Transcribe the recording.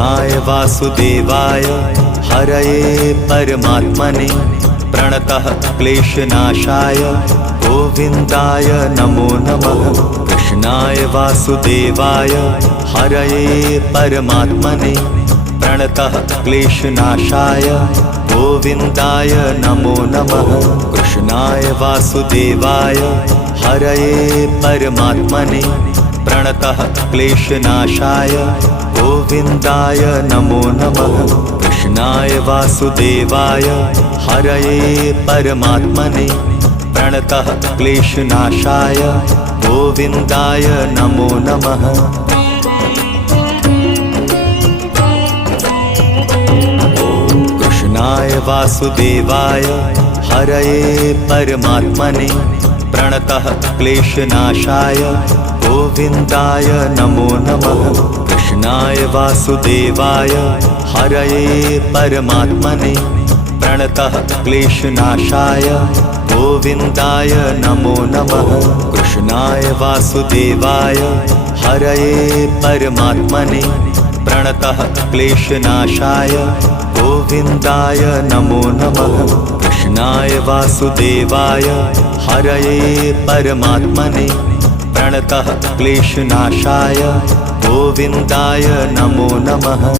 वासुदेवाय हरये परमात्मने प्रणतः क्लेशनाशाय गोविन्दाय नमो नमः। कृष्णाय वासुदेवाय हरये परमात्मने प्रणतः क्लेशनाशाय गोविन्दाय नमो नमः। कृष्णाय वासुदेवाय हरये परमात्मने प्रणतः क्लेशनाशाय गोविन्दाय नमो नमः। कृष्णाय वासुदेवाय हरये परमात्मने प्रणतः क्लेशनाशाय गोविन्दाय नमो नमः। कृष्णाय वासुदेवाय हरये परमात्मने प्रणतः क्लेशनाशाय गोविन्दाय नमो नमः। कृष्णाय वासुदेवाय हरये परमात्मने प्रणतः क्लेशनाशाय गोविन्दाय नमो नमः। कृष्णाय वासुदेवाय हरये परमात्मने प्रणतः क्लेशनाशाय गोविन्दाय नमो नमः। कृष्णाय वासुदेवाय हरये परमात्मने प्रणतः क्लेशनाशाय गोविन्दाय नमो नमः।